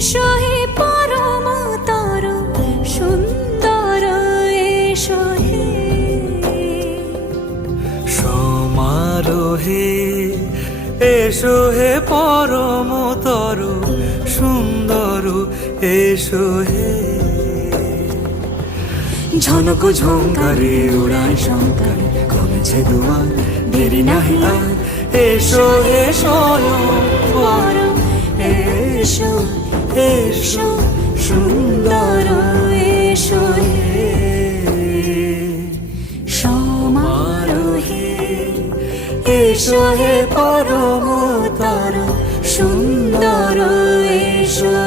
এসো হে পরমতর সুন্দর এসো হে সমারোহে এসো হে পরমতর সুন্দর এসো হে ঝনক ঝঙ্কারে উড়ায় শঙ্কারে কমেছে দুয়ার দেরি নাহি আর এসো হে স্বয়ংবর এসো এসো সুন্দর এসো হে সমারোহে এসো হে পরমতর সুন্দর এসো